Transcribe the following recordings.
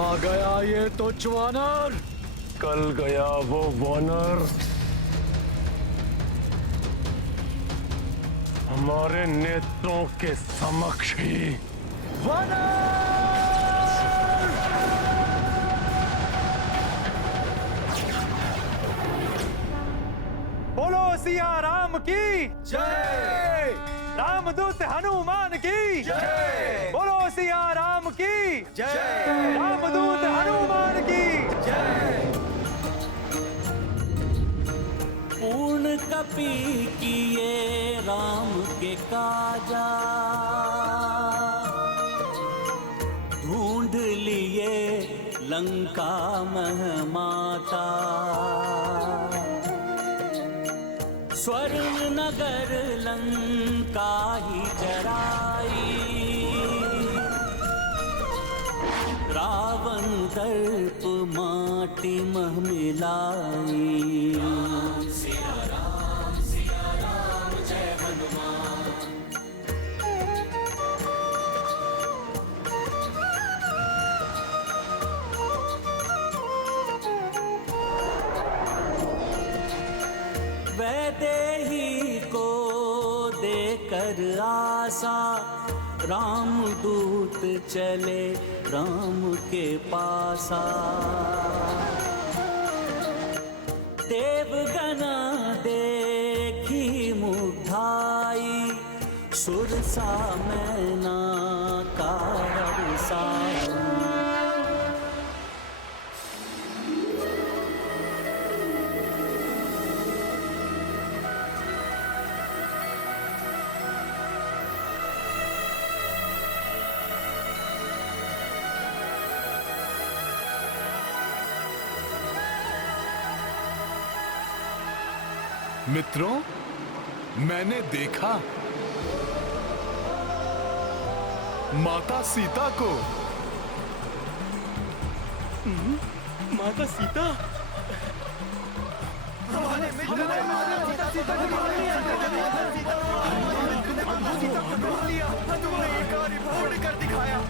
आ गया ये तुच्छ वानर। कल गया वो वानर। हमारे नेत्रों के समक्ष ही। वानर! बोलो सिया राम की जय! रामदूत हनुमान की जय! बोलो सिया राम की जय! रामदूत हनुमान की जय! पूर्ण कपि किए राम के काजा, ढूंढ लिए लंका महमाता। स्वर्ण नगर लंका ही जराई, रावण दर्प माटी मह मिलाई। सिया राम जय हनुमान। वैदेही को देकर आशा, रामदूत चले राम के पासा। देवगना देखी मुग्धाई, सुरसा मैना का हर्षा। मित्रों, मैंने देखा माता सीता को। माता सीता कर दिखाया।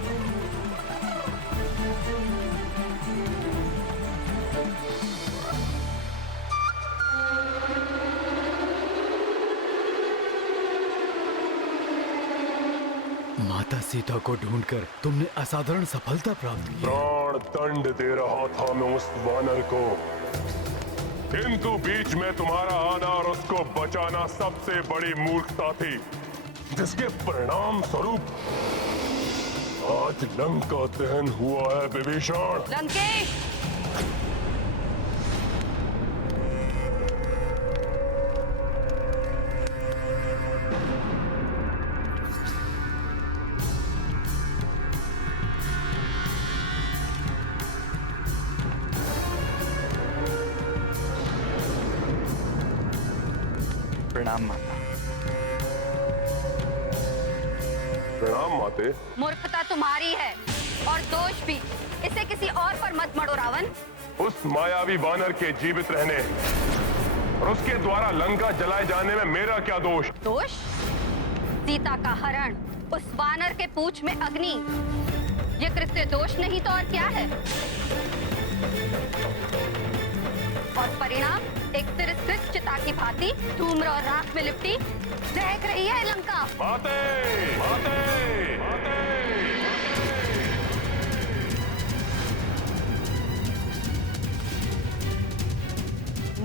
माता सीता को ढूंढकर तुमने असाधारण सफलता प्राप्त की। प्राण दंड दे रहा था मैं उस वानर को, किंतु बीच में तुम्हारा आना और उसको बचाना सबसे बड़ी मूर्खता थी, जिसके परिणाम स्वरूप आज लंका दहन हुआ है। विभीषण, लंकेश, प्रणाम माता। प्रणाम माते। मूर्खता तुम्हारी है और दोष भी। इसे किसी और पर मत मढ़ो रावण। उस मायावी वानर के जीवित रहने और उसके द्वारा लंका जलाए जाने में मेरा क्या दोष? दोष? सीता का हरण, उस वानर के पूंछ में अग्नि, ये कृत्य दोष नहीं तो और क्या है? और परिणाम एक तिरस्कृत चिता की भांति धूम्र और राख में लिपटी दहक रही है लंका। माते, माते, माते।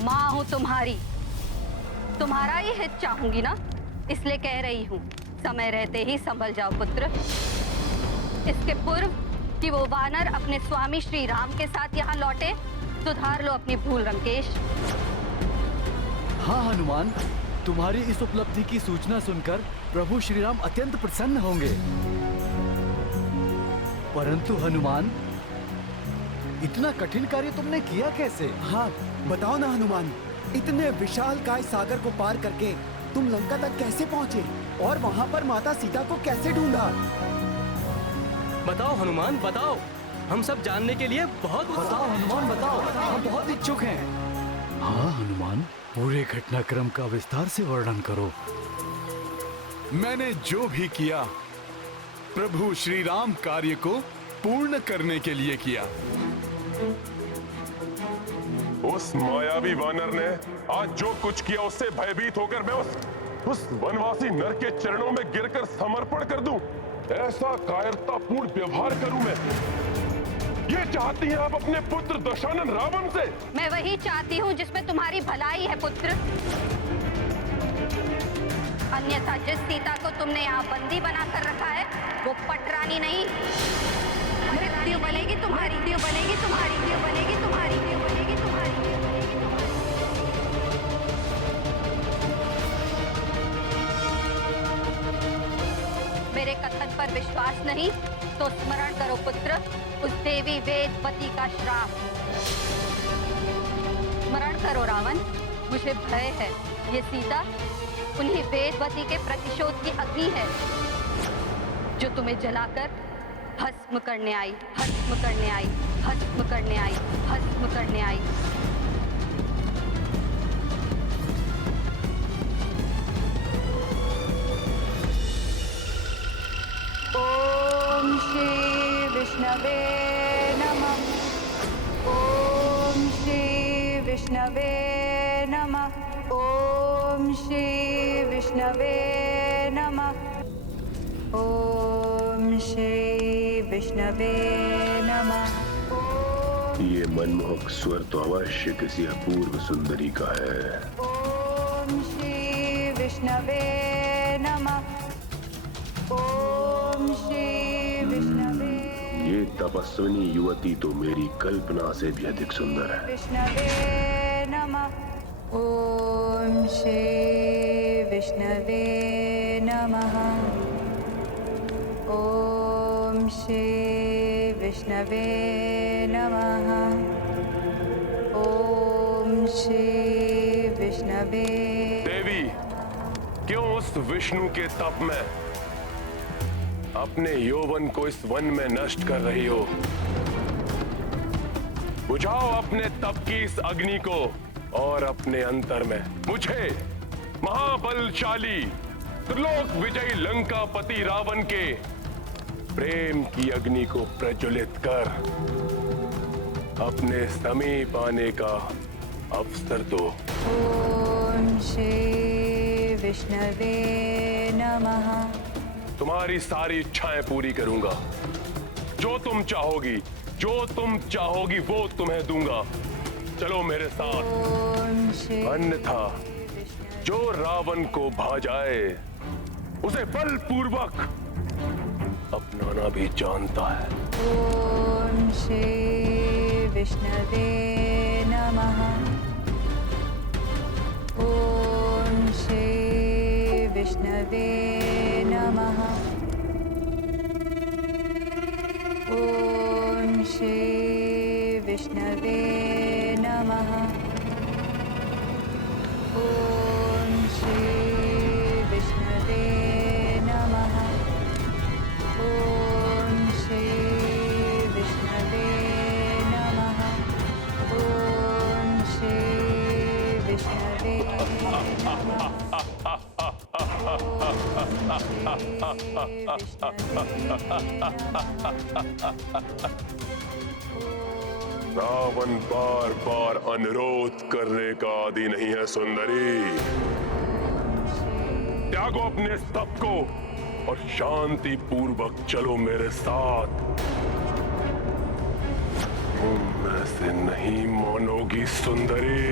माँ हूँ तुम्हारी, तुम्हारा ही हित चाहूंगी ना, इसलिए कह रही हूँ समय रहते ही संभल जाओ पुत्र। इसके पूर्व कि वो वानर अपने स्वामी श्री राम के साथ यहाँ लौटे, सुधार लो अपनी भूल लंकेश। हाँ हनुमान, तुम्हारी इस उपलब्धि की सूचना सुनकर प्रभु श्री राम अत्यंत प्रसन्न होंगे। परंतु हनुमान, इतना कठिन कार्य तुमने किया कैसे? हाँ बताओ ना हनुमान, इतने विशाल काय सागर को पार करके तुम लंका तक कैसे पहुँचे और वहाँ पर माता सीता को कैसे ढूंढा? बताओ हनुमान, बताओ, हम सब जानने के लिए बहुत बताओ हनुमान, बताओ, हम बहुत इच्छुक हैं। हाँ हनुमान, पूरे घटनाक्रम का विस्तार से वर्णन करो। मैंने जो भी किया प्रभु श्री राम कार्य को पूर्ण करने के लिए किया। उस मायावी वानर ने आज जो कुछ किया उससे भयभीत होकर मैं उस वनवासी नर के चरणों में गिरकर समर्पण कर दूं? ऐसा कायरतापूर्ण व्यवहार करूं मैं? ये चाहती हैं आप अपने पुत्र दशानन रावण से? मैं वही चाहती हूँ जिसमें तुम्हारी भलाई है पुत्र। अन्यथा जिस सीता को तुमने यहाँ बंदी बनाकर रखा है वो पटरानी नहीं, मृत्यु बनेगी तुम्हारी, मृत्यु बनेगी तुम्हारी, मृत्यु बनेगी तुम्हारी, मृत्यु बनेगी तुम्हारी, मृत्यु बनेगी तुम्हारी। मेरे कथन पर विश्वास नहीं तो स्मरण करो पुत्र उस देवी वेदवती का श्राप। स्मरण करो रावण, मुझे भय है ये सीता उन्हीं वेदवती के प्रतिशोध की अग्नि है जो तुम्हें जलाकर भस्म करने आई, भस्म करने आई, भस्म करने आई, भस्म करने आई। ओम श्री विष्णवे नमः। ओम श्री विष्णवे नमः। ओम श्री विष्णवे नमः। ओम श्री विष्णवे नमः। ये मनमोहक स्वर तो अवश्य किसी अपूर्व सुंदरी का है। ओम श्री विष्णवे नमः। ओम श्री विष्णवे। ये तपस्विनी युवती तो मेरी कल्पना से भी अधिक सुंदर है। विष्णवे नमः। ओम श्री विष्णवे नमः। ओम श्री विष्णवे नमः। ओम श्री विष्णवे। देवी, क्यों उस विष्णु के तप में अपने यौवन को इस वन में नष्ट कर रही हो? बुझाओ अपने तप की इस अग्नि को और अपने अंतर में मुझे महाबलशाली त्रिलोक विजयी लंकापति रावण के प्रेम की अग्नि को प्रज्वलित कर अपने समीप आने का अवसर दो। ओम श्री विष्णवे नमः। तुम्हारी सारी इच्छाएं पूरी करूंगा। जो तुम चाहोगी, जो तुम चाहोगी वो तुम्हें दूंगा। चलो मेरे साथ, ओम श्री अन्यथा जो रावण को भा जाए उसे बलपूर्वक अपनाना भी जानता है। ओम श्री विष्णवे नमः। ओम श्री विष्णवे नमः। ओम श्री विष्णवे नमः। ओम श्री विष्णवे नमः। ओम श्री विष्णवे नमः। ओम श्री विष्णवे नमः। रावण बार बार अनुरोध करने का आदि नहीं है सुंदरी। त्यागो अपने स्तप को और शांति पूर्वक चलो मेरे साथ। तुम ऐसे नहीं मानोगी सुंदरी।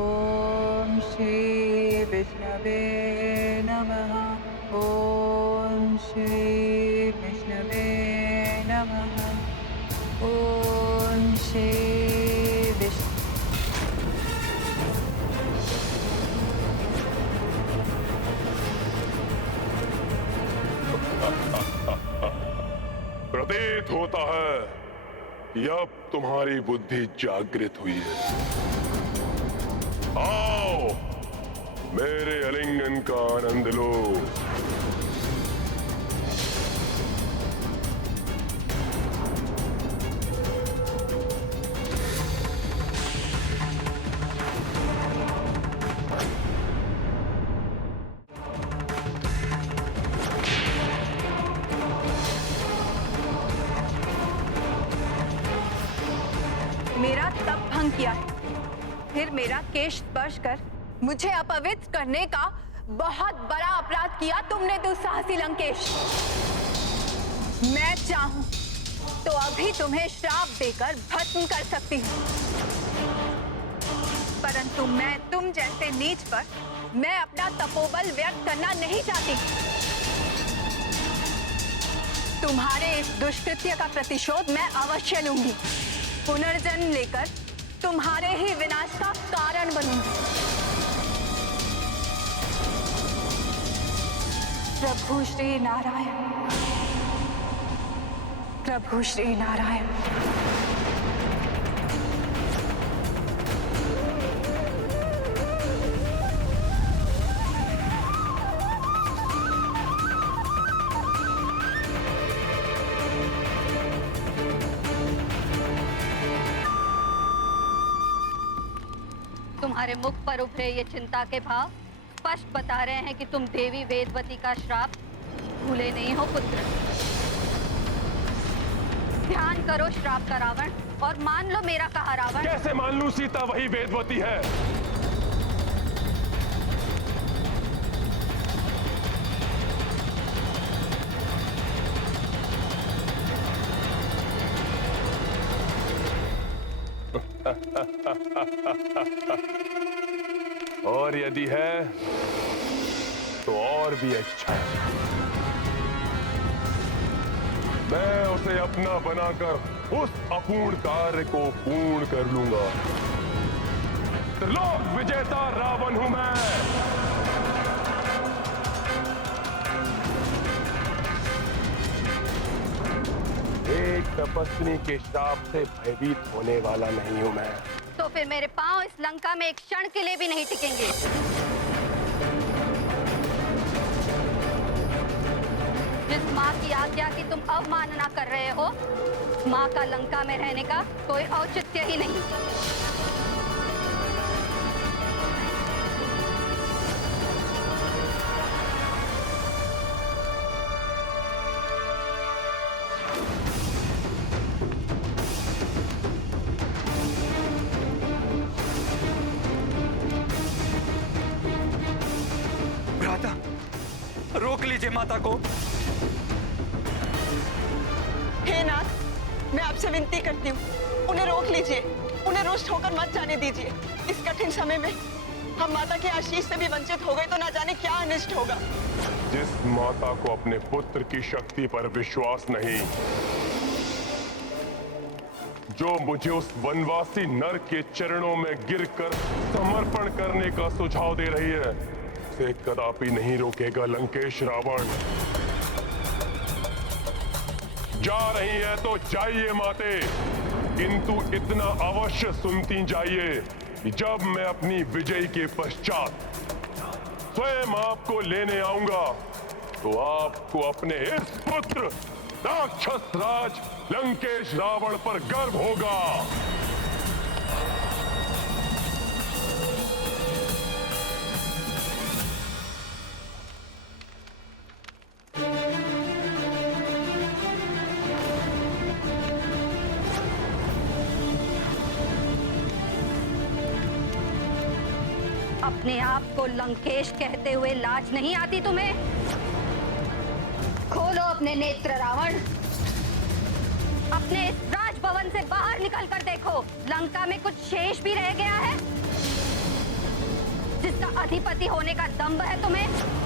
ओम श्री विष्णवे नमः। ओम श्री विष्णवे नमः। ओम श्री प्रतीत होता है कि अब तुम्हारी बुद्धि जागृत हुई है। आओ मेरे आलिंगन का आनंद लो। फिर मेरा केश स्पर्श कर मुझे अपवित्र करने का बहुत बड़ा अपराध किया तुमने दुस्साहसी लंकेश। मैं चाहूं तो अभी तुम्हें श्राप देकर भस्म कर सकती हूँ, परंतु मैं तुम जैसे नीच पर मैं अपना तपोबल व्यक्त करना नहीं चाहती। तुम्हारे इस दुष्कृत्य का प्रतिशोध मैं अवश्य लूंगी। पुनर्जन्म लेकर तुम्हारे ही विनाश का कारण बनूंगी। प्रभु श्री नारायण, प्रभु श्री नारायण। तुम्हारे मुख पर उभरे ये चिंता के भाव स्पष्ट बता रहे हैं कि तुम देवी वेदवती का श्राप भूले नहीं हो पुत्र। ध्यान करो श्राप का रावण और मान लो मेरा कहा रावण। कैसे मान लूं सीता वही वेदवती है? और यदि है तो और भी अच्छा है। मैं उसे अपना बनाकर उस अपूर्ण कार्य को पूर्ण कर लूंगा। त्रिलोक विजेता रावण हूं मैं। एक तपस्विनी के श्राप से भयभीत होने वाला नहीं हूं मैं। तो फिर मेरे पांव इस लंका में एक क्षण के लिए भी नहीं टिकेंगे। जिस माँ की आज्ञा की तुम अवमानना कर रहे हो, माँ का लंका में रहने का कोई औचित्य ही नहीं। रोक लीजिए माता को। हे नाथ, मैं आपसे विनती करती हूँ, उन्हें रोक लीजिए, उन्हें रुष्ट होकर मत जाने दीजिए। इस कठिन समय में हम माता के आशीष से भी वंचित हो गए तो ना जाने क्या अनिष्ट होगा। जिस माता को अपने पुत्र की शक्ति पर विश्वास नहीं, जो मुझे उस वनवासी नर के चरणों में गिरकर समर्पण करने का सुझाव दे रही है, उसे कदापि नहीं रोकेगा लंकेश रावण। जा रही है तो जाइए माते, किंतु इतना अवश्य सुनती जाइए कि जब मैं अपनी विजय के पश्चात स्वयं आपको लेने आऊंगा तो आपको अपने इस पुत्र राक्षस राज लंकेश रावण पर गर्व होगा। अपने आप को लंकेश कहते हुए लाज नहीं आती तुम्हें? खोलो अपने नेत्र रावण, अपने इस राजभवन से बाहर निकल कर देखो, लंका में कुछ शेष भी रह गया है जिसका अधिपति होने का दंभ है तुम्हें?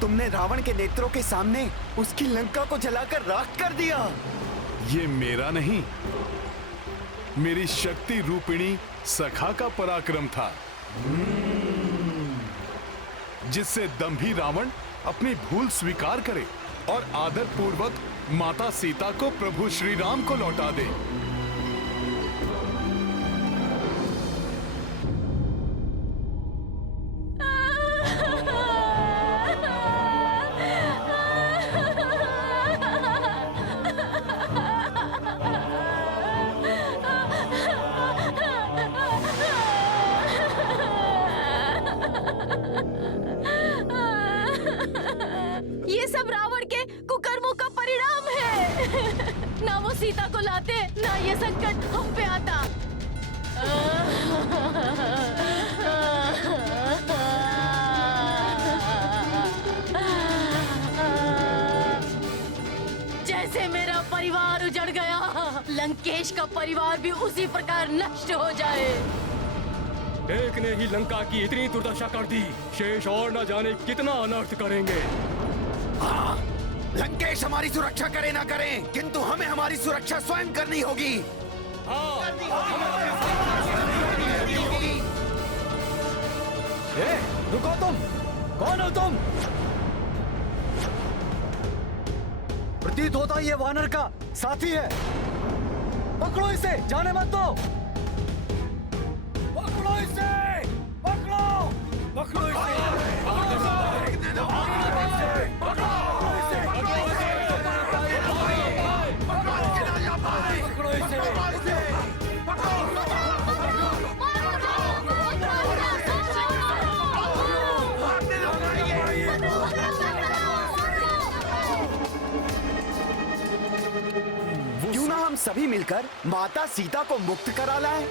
तुमने रावण के नेत्रों के सामने उसकी लंका को जलाकर राख कर दिया। ये मेरा नहीं, मेरी शक्ति रूपिणी सखा का पराक्रम था, जिससे दंभी रावण अपनी भूल स्वीकार करे और आदर पूर्वक माता सीता को प्रभु श्री राम को लौटा दे। सीता को लाते ना ये संकट हम पे आता। जैसे मेरा परिवार उजड़ गया, लंकेश का परिवार भी उसी प्रकार नष्ट हो जाए। एक ने ही लंका की इतनी दुर्दशा कर दी, शेष और न जाने कितना अनर्थ करेंगे। हाँ, लंकेश हमारी सुरक्षा करे ना करे, किंतु हमें हमारी सुरक्षा स्वयं करनी होगी। रुको तुम, कौन हो तुम? प्रतीत होता ये वानर का साथी है। पकड़ो इसे, जाने मत दो। पकड़ो इसे, पकड़ो, पकड़ो इसे, क्यों ना हम सभी मिलकर माता सीता को मुक्त करा लाएं?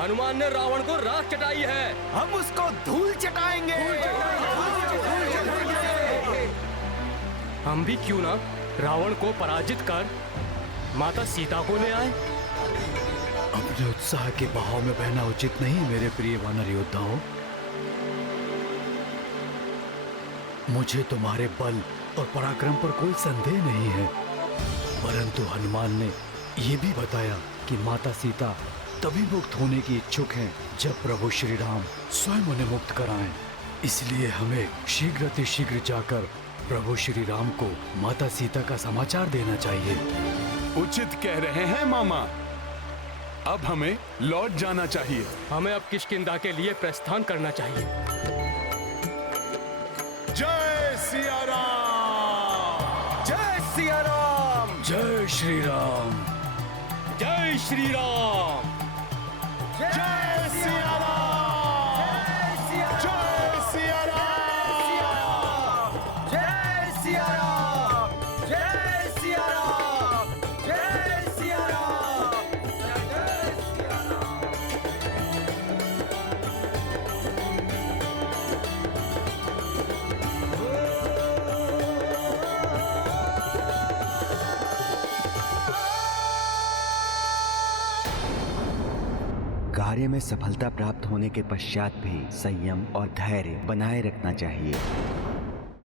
हनुमान ने रावण को राख चटाई है, हम उसको धूल चटाएंगे। हम भी क्यों ना रावण को पराजित कर माता सीता को ले आए। अपने उत्साह के बहाव में बहना उचित नहीं मेरे प्रिय वानर योद्धाओं। मुझे तुम्हारे बल और पराक्रम पर कोई संदेह नहीं है, परंतु हनुमान ने यह भी बताया कि माता सीता तभी मुक्त होने की इच्छुक हैं जब प्रभु श्री राम स्वयं उन्हें मुक्त कराएं। इसलिए हमें शीघ्र जाकर प्रभु श्री राम को माता सीता का समाचार देना चाहिए। उचित कह रहे हैं मामा। अब हमें लौट जाना चाहिए। हमें अब किष्किंधा के लिए प्रस्थान करना चाहिए। जय सिया राम! जय सिया राम! जय श्री राम! जय श्री राम! जय सिया राम! जय सिया राम! जय सिया राम! जय सिया राम! जय सिया राम! जय सिया राम! कार्य में सफलता प्राप्त होने के पश्चात भी संयम और धैर्य बनाए रखना चाहिए।